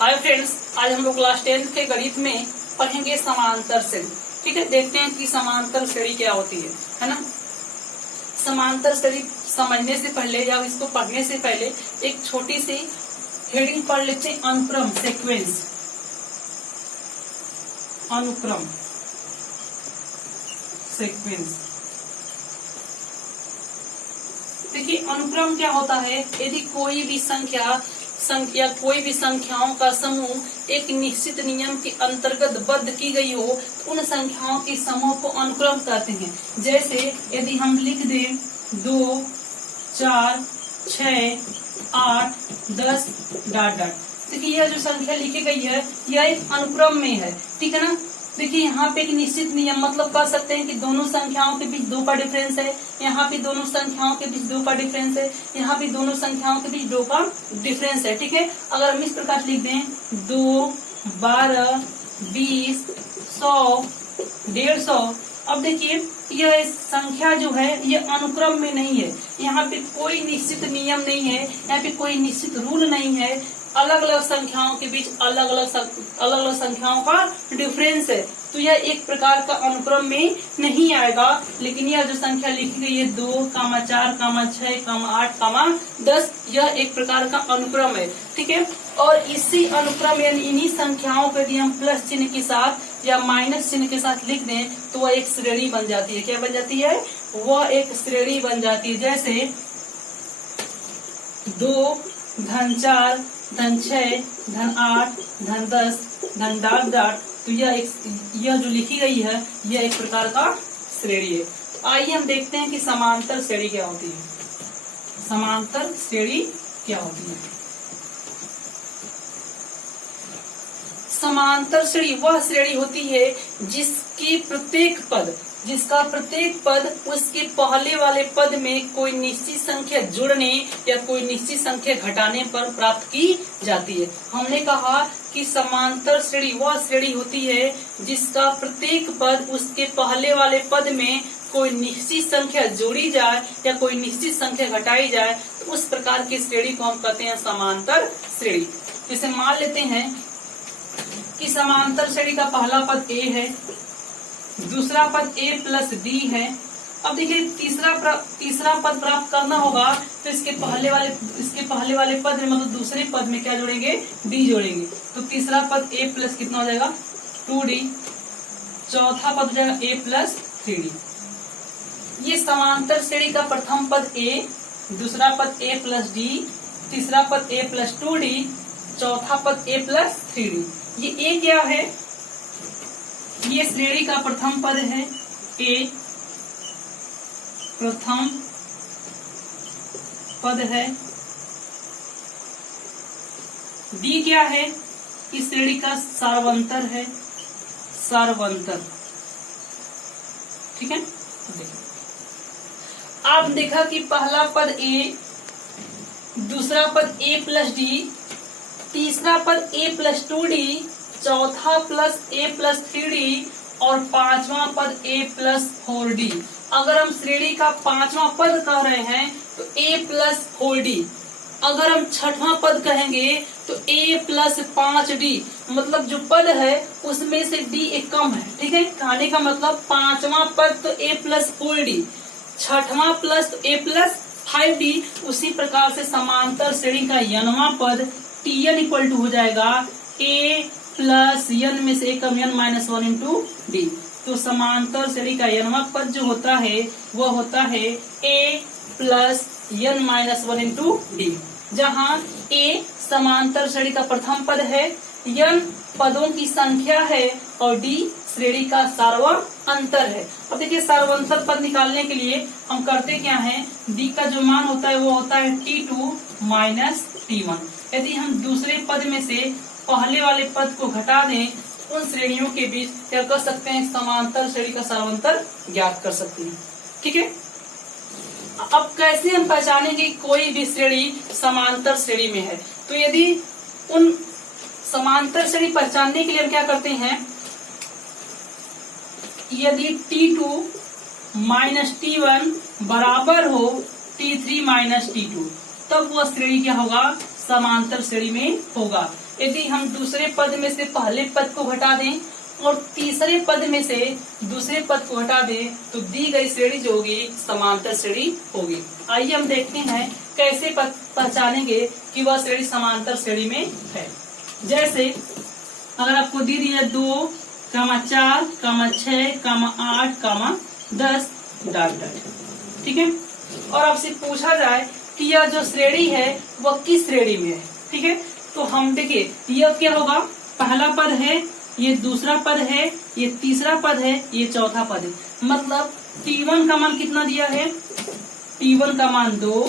Hi friends, आज हम लोग क्लास 10 के गणित में पढ़ेंगे समांतर श्रेणी। ठीक है, देखते हैं कि समांतर श्रेणी क्या होती है ना। समांतर श्रेणी समझने से पहले या इसको पढ़ने से पहले एक छोटी सी हेडिंग पढ़ लेते हैं, अनुक्रम, सीक्वेंस। अनुक्रम, सीक्वेंस। देखिए, अनुक्रम क्या होता है? यदि कोई भी कोई भी संख्याओं का समूह एक निश्चित नियम के अंतर्गत बद्ध की गई हो तो उन संख्याओं के समूह को अनुक्रम कहते हैं। जैसे यदि हम लिख दें 2, 4, 6, 8, 10 ... देखिए, यह जो संख्या लिखी गई है यह एक अनुक्रम में है। ठीक है ना। देखिए, यहाँ पे एक निश्चित नियम मतलब कह सकते हैं कि दोनों संख्याओं के बीच 2 का डिफरेंस है, यहाँ पे दोनों संख्याओं के बीच 2 का डिफरेंस है, यहाँ पे दोनों संख्याओं के बीच 2 का डिफरेंस है। ठीक है, अगर हम इस प्रकार लिख दें 2, 12, 20, 100, 150। अब देखिए, यह संख्या जो है यह अनुक्रम में नहीं है। यहाँ पे कोई निश्चित नियम नहीं है, यहाँ पे कोई निश्चित रूल नहीं है। अलग अलग संख्याओं के बीच अलग अलग संख्याओं का डिफरेंस है, तो यह एक प्रकार का अनुक्रम में नहीं आएगा। लेकिन यह जो संख्या लिखी गई है 2, 4, 6, 8, 10, यह एक प्रकार का अनुक्रम है। ठीक है, और इसी अनुक्रम यानी इन्हीं संख्याओं को यदि हम प्लस चिन्ह के साथ या माइनस चिन्ह के साथ लिख दें तो वह एक श्रेणी बन जाती है। क्या बन जाती है? वह एक श्रेणी बन जाती है। जैसे 2, 4, 6, 8, 10, ... तो यह जो लिखी गई है यह एक प्रकार का श्रेणी है। तो आइए हम देखते हैं कि समांतर श्रेणी क्या होती है। समांतर श्रेणी क्या होती है? समांतर श्रेणी वह श्रेणी होती है जिसका प्रत्येक पद उसके पहले वाले पद में कोई निश्चित संख्या जुड़ने या कोई निश्चित संख्या घटाने पर प्राप्त की जाती है। हमने कहा कि समांतर श्रेणी वह श्रेणी होती है जिसका प्रत्येक पद उसके पहले वाले पद में कोई निश्चित संख्या जोड़ी जाए या कोई निश्चित संख्या घटाई जाए, तो उस प्रकार की श्रेणी को हम कहते हैं समांतर श्रेणी। जैसे मान लेते हैं कि समांतर श्रेणी का पहला पद a है, दूसरा पद a प्लस d है। अब देखिए, तीसरा पद प्राप्त करना होगा तो इसके पहले वाले पद में मतलब दूसरे पद में क्या जोड़ेंगे? d जोड़ेंगे। तो तीसरा पद a प्लस कितना हो जाएगा? 2d। चौथा पद हो जाएगा a प्लस 3d। ये समांतर श्रेणी का प्रथम पद a, दूसरा पद a प्लस d, तीसरा पद a प्लस 2d, चौथा पद a प्लस 3d। ये a क्या है? ये श्रेणी का प्रथम पद है a, प्रथम पद है। d क्या है? इस श्रेणी का सार्वंतर है, सार्वंतर। ठीक है, आप देखा कि पहला पद a, दूसरा पद a प्लस d, तीसरा पद a प्लस 2d, चौथा प्लस a प्लस 3d और पांचवा पद a प्लस 4d। अगर हम श्रेणी का पांचवा पद कह रहे हैं तो a प्लस 4d। अगर हम छठवां पद कहेंगे तो a प्लस 5d। मतलब जो पद है उसमें से d एक कम है। ठीक है, कहने का मतलब पांचवा पद तो a प्लस 4d, छठवां प्लस तो a प्लस 5d। उसी प्रकार से समांतर श्रेणी का n वां पद tn इक्वल टू हो जाएगा a प्लस n में से एक कम n माइनस 1 इंटू डी। तो समांतर श्रेणी का n वां पद जो होता है वह होता है a plus n minus 1 into D, जहाँ a समांतर श्रेणी का प्रथम पद है, n पदों की संख्या है और d श्रेणी का सार्वंतर है। अब देखिए, सार्वंतर पद निकालने के लिए हम करते क्या है? d का जो मान होता है वो होता है t2 माइनस t1। यदि हम दूसरे पद में से पहले वाले पद को घटा दें, उन श्रेणियों के बीच क्या कर सकते हैं? समांतर श्रेणी का सार्वंतर ज्ञात कर सकते हैं। ठीक है, अब कैसे हम पहचानेंगे कोई भी श्रेणी समांतर श्रेणी में है? तो यदि उन समांतर श्रेणी पहचानने के लिए हम क्या करते हैं? यदि t2 माइनस t1 बराबर हो t3 माइनस t2, तब वह श्रेणी क्या होगा? समांतर श्रेणी में होगा। यदि हम दूसरे पद में से पहले पद को घटा दें और तीसरे पद में से दूसरे पद को हटा दें तो दी गई श्रेणी जो होगी समांतर श्रेणी होगी। आइए हम देखते हैं कैसे पहचानेंगे कि वह श्रेणी समांतर श्रेणी में है। जैसे अगर आपको दी है 2, 4, 6, 8, 10 डॉट डॉट, ठीक है। और आपसे पूछा जाए कि यह जो श्रेणी है वह किस श्रेणी में है, ठीक है। तो हम देखिए यह क्या होगा, पहला पद है, ये दूसरा पद है, ये तीसरा पद है, ये चौथा पद है। मतलब T1 का मान कितना दिया है, T1 का मान 2,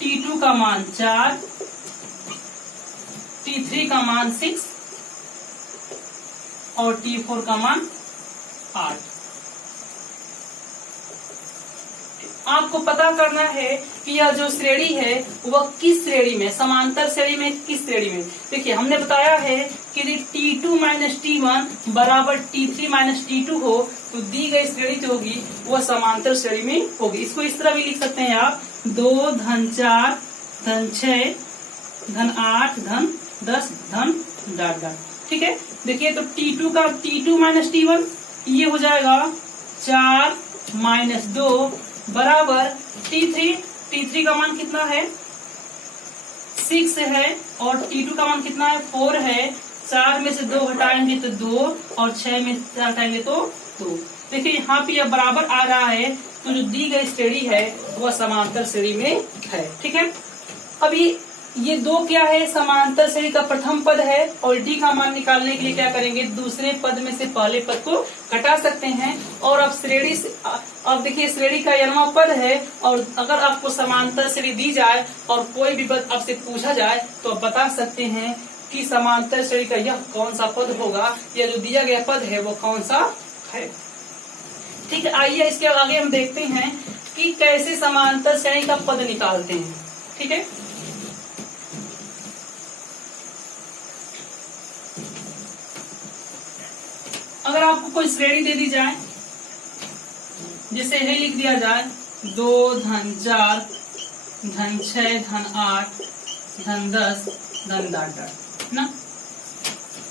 T2 का मान 4, T3 का मान 6 और T4 का मान 8। आपको पता करना है कि यह जो श्रेणी है वह किस श्रेणी में, समांतर श्रेणी में किस श्रेणी में। देखिए हमने बताया है कि यदि T2 माइनस T1 बराबर T3 माइनस T2 हो तो दी गई श्रेणी जो होगी वह समांतर श्रेणी में होगी। इसको इस तरह भी लिख सकते हैं आप, 2 धन 4 धन 6 धन 8 धन 10 धन डॉट डॉट, ठीक है। देखिए तो T2 माइनस T1 ये हो जाएगा 4 माइनस 2 बराबर T3 का मान कितना है 6 है और T2 का मान कितना है 4 है। 4 में से 2 घटाएंगे तो 2 और 6 में से घटाएंगे तो 2। देखिए यहाँ पे यह बराबर आ रहा है तो जो दी गई श्रेणी है वह समांतर श्रेणी में है, ठीक है। अभी ये 2 क्या है, समांतर श्रेणी का प्रथम पद है और डी का मान निकालने के लिए क्या करेंगे, दूसरे पद में से पहले पद को घटा सकते हैं। और अब श्रेणी अब देखिए श्रेणी का यनवा पद है और अगर आपको समांतर श्रेणी दी जाए और कोई भी पद आपसे पूछा जाए तो आप बता सकते हैं कि समांतर श्रेणी का यह कौन सा पद होगा, या जो दिया गया पद है वो कौन सा है, ठीक है। आइए इसके आगे हम देखते हैं कि कैसे समांतर श्रेणी का पद निकालते हैं, ठीक है। अगर आपको कोई श्रेणी दे दी जाए, जिसे यही लिख दिया जाए 2 धन 4 धन 6 धन 8 धन 10 धन डॉट डॉट ना।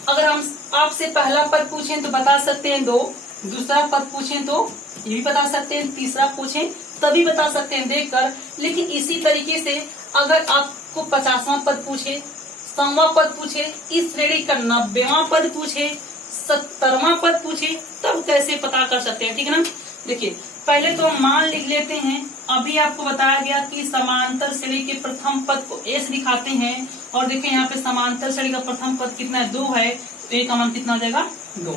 अगर हम आपसे पहला पद पूछें तो बता सकते हैं 2, दूसरा पद पूछें तो ये भी बता सकते हैं, तीसरा पूछें तभी बता सकते हैं देखकर। लेकिन इसी तरीके से अगर आपको 50वां पद पूछे, 100वां पद पूछे, इस श्रेणी का 90वां पद पूछे, 70वां पद पूछे तब कैसे पता कर सकते हैं, ठीक है ना। देखिए पहले तो हम मान लिख लेते हैं। अभी आपको बताया गया कि समांतर श्रेणी के प्रथम पद को एस दिखाते हैं और देखिए यहाँ पे समांतर श्रेणी का प्रथम पद कितना है, 2 है, तो ए का मान कितना हो जाएगा 2।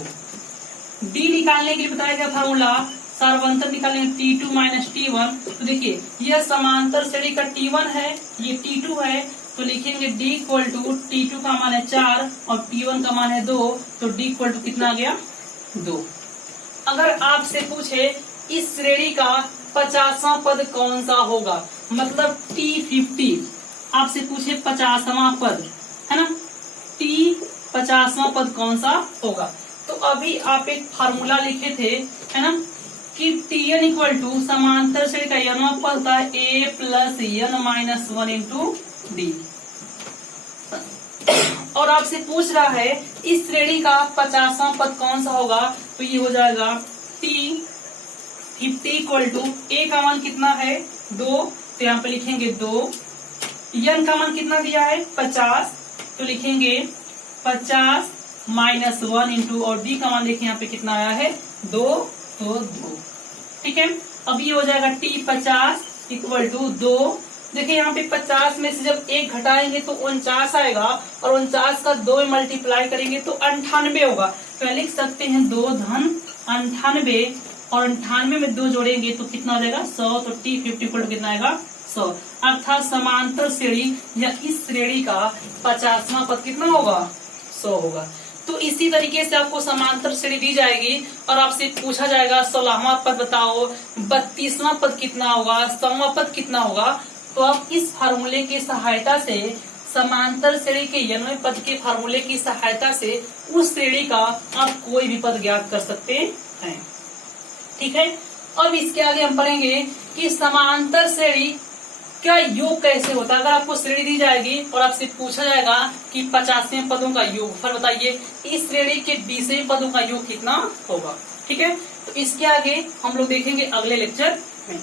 डी निकालने के लिए बताया गया फार्मूला, सार्वंतर निकालेंगे T2 माइनस T1। तो देखिए यह समांतर श्रेणी का T1 है, ये T2 है, तो लिखेंगे D इक्वल टू T2 का मान है 4 और T1 का मान है 2, तो D इक्वल टू कितना आ गया 2। अगर आपसे पूछे इस श्रेणी का 50वां पद कौन सा होगा, मतलब T50, आपसे पूछे 50वां पद है ना, T50वां पद कौन सा होगा, तो अभी आप एक फार्मूला लिखे थे है ना कि Tn इक्वल टू समांतर श्रेणी का यनवा पद होता है A plus N minus 1 into D. और आपसे पूछ रहा है इस श्रेणी का 50वां पद कौन सा होगा, तो ये हो जाएगा T50 इक्वल टू A का मान कितना है 2, तो यहाँ पे लिखेंगे 2, N का मान कितना दिया है 50, तो लिखेंगे 50 माइनस 1 इंटू, और D का मान देखिए यहाँ पे कितना आया है 2, तो 2, ठीक है। अब ये हो जाएगा T50 इक्वल टू 2। देखिए यहाँ पे 50 में से जब 1 घटाएंगे तो 49 आएगा और 49 का 2 मल्टीप्लाई करेंगे तो 98 होगा। तो लिख सकते हैं 2 धन 98 और 98 में 2 जोड़ेंगे तो कितना आ जाएगा 100, तो T50 इक्वल टू कितना आएगा 100। अर्थात समांतर श्रेणी या इस श्रेणी का 50वां पद कितना होगा 100 होगा। तो इसी तरीके से आपको समांतर श्रेणी दी जाएगी और आपसे पूछा जाएगा 16वां पद बताओ, 32वां पद कितना होगा, 100वां पद कितना होगा। तो आप इस फार्मूले की सहायता से, समांतर श्रेणी के यनवे पद के फार्मूले की सहायता से उस श्रेणी का आप कोई भी पद ज्ञात कर सकते हैं, ठीक है। अब इसके आगे हम पढ़ेंगे कि समांतर श्रेणी क्या योग कैसे होता है। अगर आपको श्रेणी दी जाएगी और आपसे पूछा जाएगा कि 50वें पदों का योगफल बताइए, इस श्रेणी के 20वें पदों का योग कितना होगा। ठीक है, तो इसके आगे हम लोग देखेंगे अगले लेक्चर में।